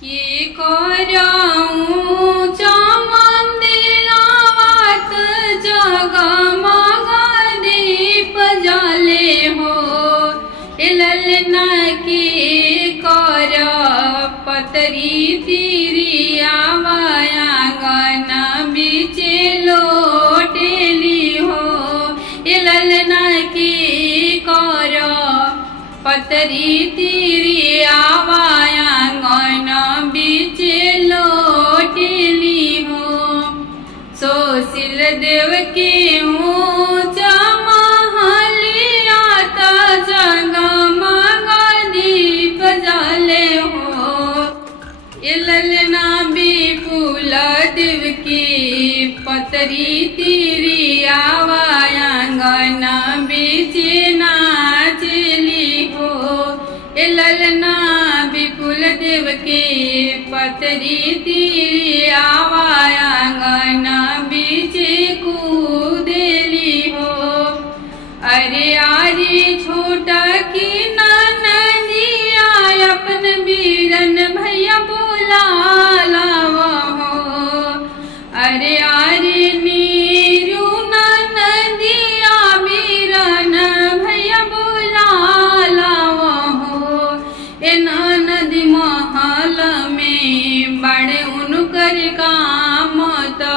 की कराऊं चमंदिरावत जगमग दीप जले हो। ललना की कर पतरी तिरियावायांगन बीचे लोटेली हो। ललना की कर पतरी तिरियावायांगन बीचे लोटेली हो। सोशिल देव की ऊंच महलिया जगमग दीप जले हो। ललना विपुल देव की पतरी तिरियावायांगन बीचे नाचली हो। ललना विपुल देव के पतरी तिरियावायांगन बीचे कूदेली हो। अरे आरी छोटा की ननदिया अपन बीरन भैया बोला लावा हो। अरे आरी नीरू ननदिया बीरन भैया बोला लावा हो। ए ननदी महल में बड़े उनकर काम तो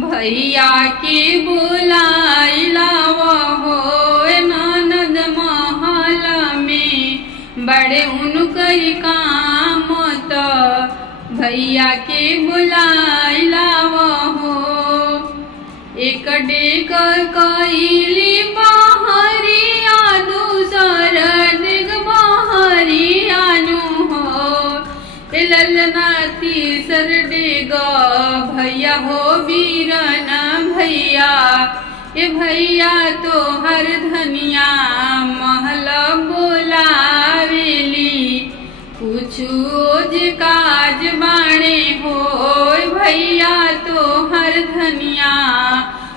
भैया के बुलाइलावा हो। ननद महल में बड़े उनकर काम तो भैया के बुलाइलावा हो। एक डेक कइली बहरिया दूसर डेग बहरिया नु हो। ललना तीसर डेग भैया हो बीरन भैया। ए भैया तो हर धनिया महल बोलावेली कुछ ओज काज बाणे हो। भैया तो हर धनिया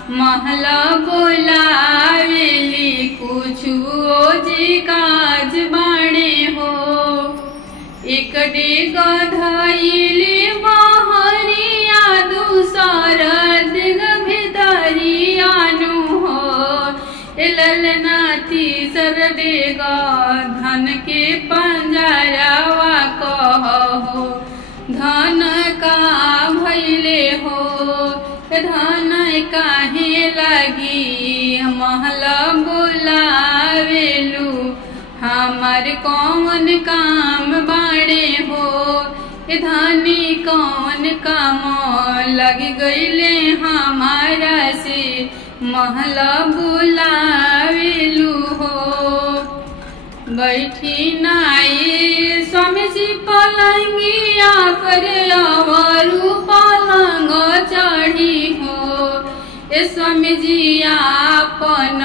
महल बोलावेली कुछ ओज काज बाणे हो। एक डेग धइली बहरिया दूसर डेग भितरिया नु हो। ललना तीसर डेग धन के पंजरवा कहो। धन का भैले हो धन काहे लगी महल बोलावेलू। हमार कौन काम बाड़े हो। धनी कौन काम लग गईले हमारा से महल बुलावेलू हो। बैठी नाई स्वामी जी पलंगिया पर अवरु पलंग चढ़ी हो। ए स्वामी जी आपन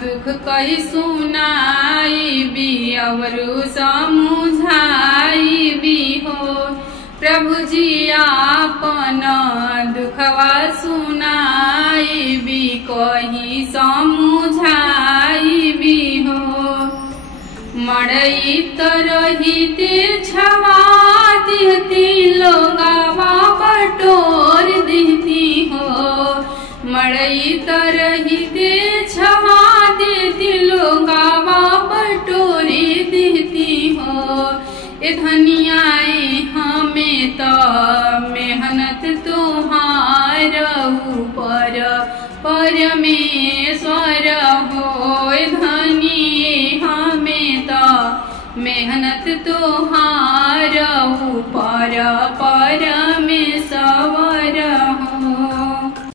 दुख कही सुनाई भी अवरु समुझाई भी हो। प्रभु जी आपन दुखवा सुनाई भी कही समुझाई भी हो। मड़ई तरहिते छवा देती लोगावा बटोर देती हो। मड़ई तरहिते छवा देती लोगावा बटोरे देती हो। ए धनियाए हमें तो मेहनत तुहार ऊपर परमेश्वर हो। धनिए हमें तो मेहनत तुहार ऊपर पर